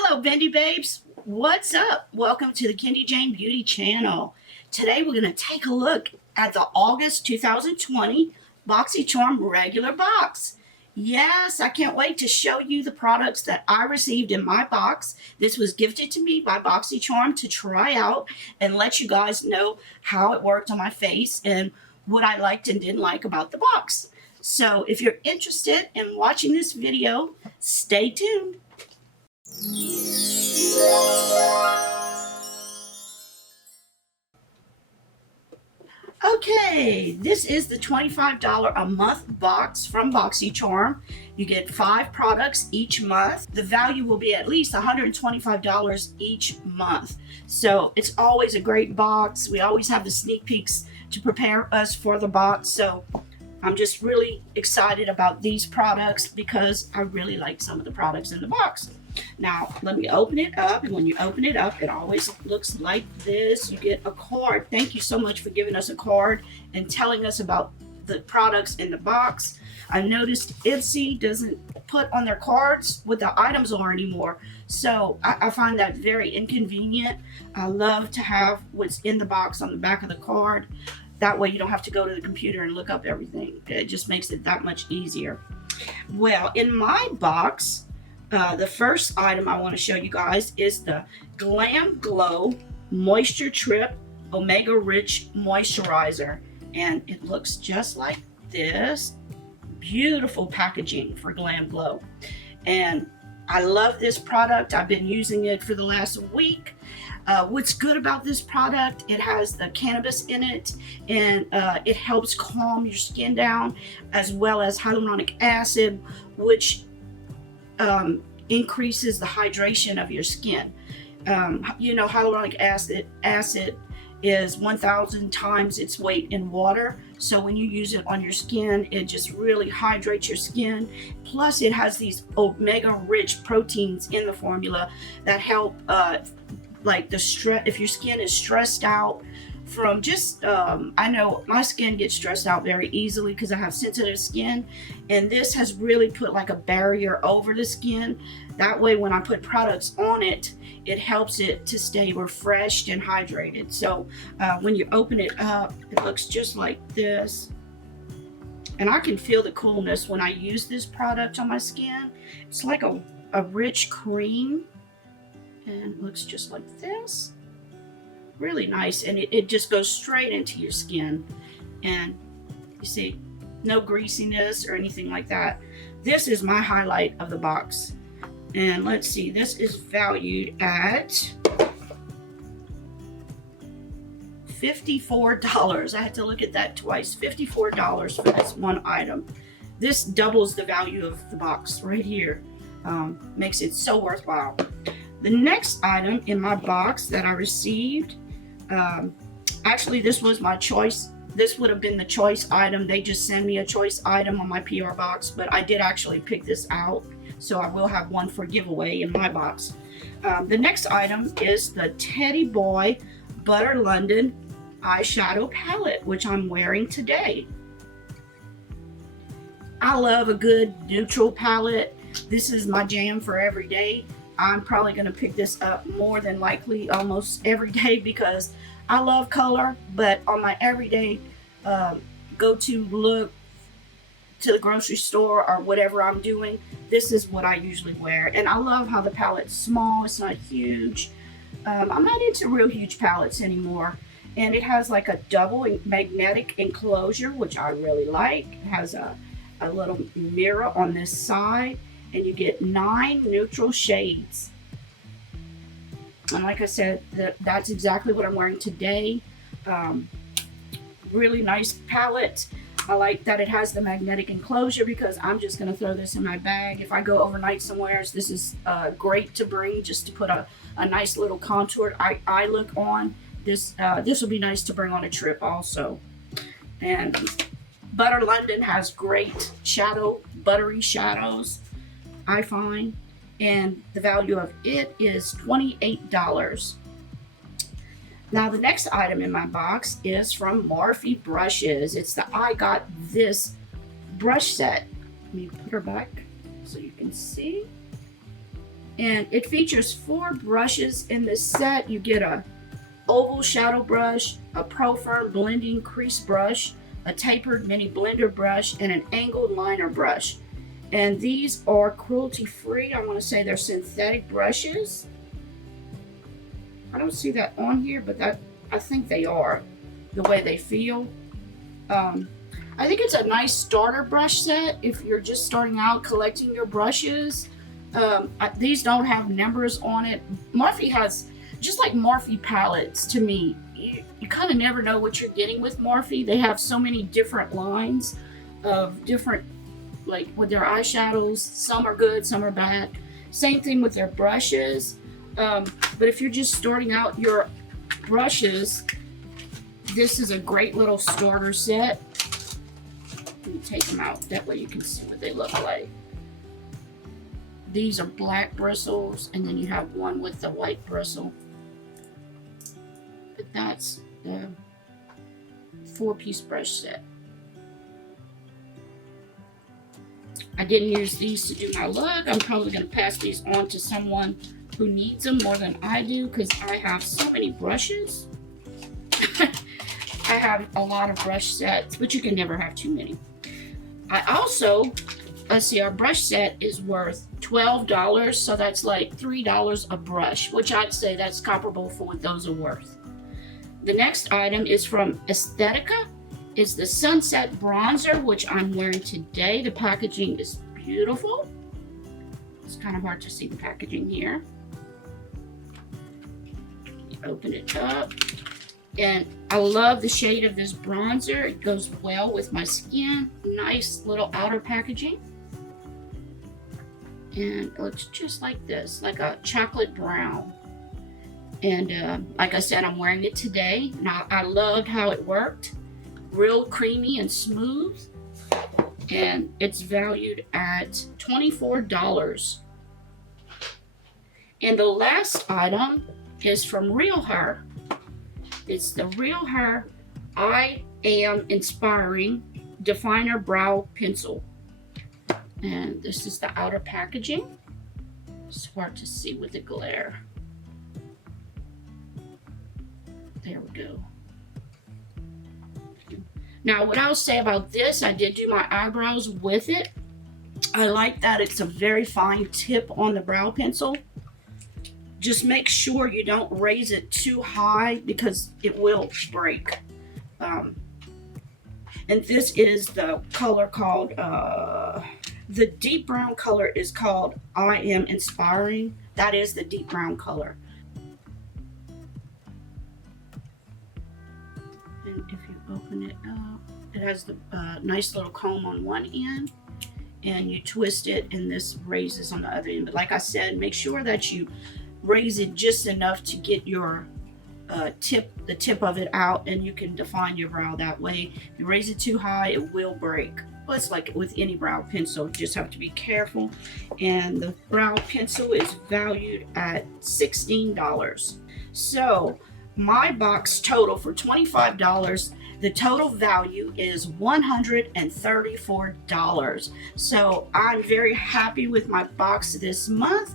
Hello, Bindi babes. What's up? Welcome to the Kendy Jane Beauty channel. Today we're going to take a look at the August 2020 Boxycharm regular box. Yes, I can't wait to show you the products that I received in my box. This was gifted to me by Boxycharm to try out and let you guys know how it worked on my face and what I liked and didn't like about the box. So if you're interested in watching this video, stay tuned. Okay, this is the $25 a month box from Boxycharm. You get 5 products each month. The value will be at least $125 each month. So it's always a great box. We always have the sneak peeks to prepare us for the box. So I'm just really excited about these products because I really like some of the products in the box. Now, let me open it up, and when you open it up, it always looks like this. You get a card. Thank you so much for giving us a card and telling us about the products in the box. I noticed Ipsy doesn't put on their cards what the items are anymore, so I find that very inconvenient. I love to have what's in the box on the back of the card. That way you don't have to go to the computer and look up everything. It just makes it that much easier. Well, in my box, the first item I want to show you guys is the Glamglow Moisture Trip Omega Rich Moisturizer. And it looks just like this. Beautiful packaging for Glamglow. And I love this product. I've been using it for the last week. What's good about this product, it has the cannabis in it, and it helps calm your skin down, as well as hyaluronic acid, which increases the hydration of your skin. You know, hyaluronic acid is 1,000 times its weight in water. So when you use it on your skin, it just really hydrates your skin. Plus, it has these omega-rich proteins in the formula that help, like the stress. If your skin is stressed out from just, I know my skin gets stressed out very easily because I have sensitive skin, and this has really put like a barrier over the skin. That way, when I put products on it, it helps it to stay refreshed and hydrated. So when you open it up, it looks just like this. And I can feel the coolness when I use this product on my skin. It's like a rich cream, and it looks just like this. Really nice, and it just goes straight into your skin. And you see, no greasiness or anything like that. This is my highlight of the box. And let's see, this is valued at $54. I had to look at that twice. $54 for this one item. This doubles the value of the box right here. Makes it so worthwhile. The next item in my box that I received, actually this was my choice. This would have been the choice item. They just send me a choice item on my PR box, but I did actually pick this out. So I will have one for giveaway in my box. The next item is the Teddy Boy Butter London eyeshadow palette, which I'm wearing today. I love a good neutral palette. This is my jam for every day. I'm probably going to pick this up more than likely almost every day because I love color, but on my everyday go-to look to the grocery store or whatever I'm doing, this is what I usually wear. And I love how the palette's small, it's not huge. I'm not into real huge palettes anymore. And it has like a double magnetic enclosure, which I really like. It has a little mirror on this side, and you get 9 neutral shades. And like I said, that's exactly what I'm wearing today. Really nice palette. I like that it has the magnetic enclosure because I'm just going to throw this in my bag. If I go overnight somewhere, this is great to bring just to put a nice little contoured eye look on. This will be nice to bring on a trip also. And Butter London has great buttery shadows, I find. And the value of it is $28. Now the next item in my box is from Morphe brushes. It's the I Got This brush set. Let me put her back so you can see. And it features 4 brushes in this set. You get a oval shadow brush, a Pro Firm blending crease brush, a tapered mini blender brush, and an angled liner brush. And these are cruelty free. I want to say they're synthetic brushes. I don't see that on here, but I think they are, the way they feel. I think it's a nice starter brush set if you're just starting out collecting your brushes. These don't have numbers on it. Morphe has, just like Morphe palettes, to me, you kind of never know what you're getting with Morphe. They have so many different lines of different, like with their eyeshadows. Some are good, some are bad. Same thing with their brushes. But if you're just starting out your brushes, this is a great little starter set. Let me take them out, that way you can see what they look like. These are black bristles, and then you have one with the white bristle. But that's the 4-piece brush set. I didn't use these to do my look. I'm probably going to pass these on to someone who needs them more than I do, because I have so many brushes. I have a lot of brush sets, but you can never have too many. I also, let's see, our brush set is worth $12, so that's like $3 a brush, which I'd say that's comparable for what those are worth. The next item is from Aesthetica. It's the Sunset Bronzer, which I'm wearing today. The packaging is beautiful. It's kind of hard to see the packaging here. You open it up. And I love the shade of this bronzer. It goes well with my skin. Nice little outer packaging. And it looks just like this, like a chocolate brown. And like I said, I'm wearing it today. Now, I loved how it worked. Real creamy and smooth. And it's valued at $24. And the last item is from Real Hair. It's the Real Hair I Am Inspiring Definer Brow Pencil. And this is the outer packaging. It's hard to see with the glare. There we go. Now, what I'll say about this, I did do my eyebrows with it. I like that it's a very fine tip on the brow pencil. Just make sure you don't raise it too high because it will break. And this is the color called, the deep brown color is called I Am Inspiring. That is the deep brown color. And if you open it up, it has the nice little comb on one end, and you twist it and this raises on the other end. But like I said, make sure that you raise it just enough to get your the tip of it out, and you can define your brow that way. If you raise it too high, it will break. But it's like with any brow pencil, you just have to be careful. And the brow pencil is valued at $16. So my box total for $25, the total value is $134. So I'm very happy with my box this month.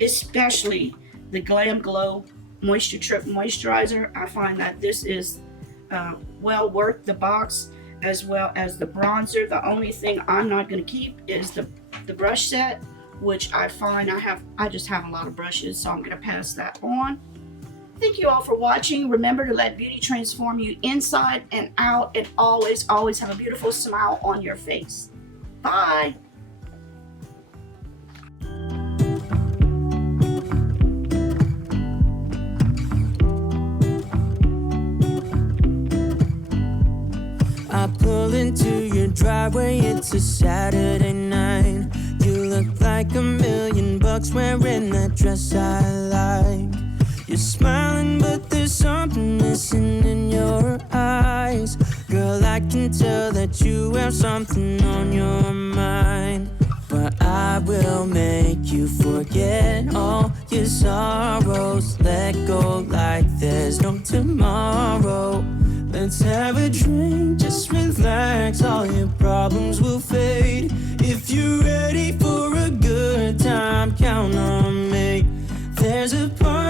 Especially the Glamglow Moisture Trip Moisturizer. I find that this is well worth the box, as well as the bronzer. The only thing I'm not going to keep is the brush set, which I find I just have a lot of brushes, so I'm going to pass that on. Thank you all for watching. Remember to let beauty transform you inside and out, and always, always have a beautiful smile on your face. Bye. I pull into your driveway, it's a Saturday night. You look like $1,000,000 wearing that dress I like. You're smiling, but there's something missing in your eyes. Girl, I can tell that you have something on your mind. But I will make you forget all your sorrows. Let go like there's no tomorrow. Let's have a drink, just relax, all your problems will fade. If you're ready for a good time, time, count on me. There's a part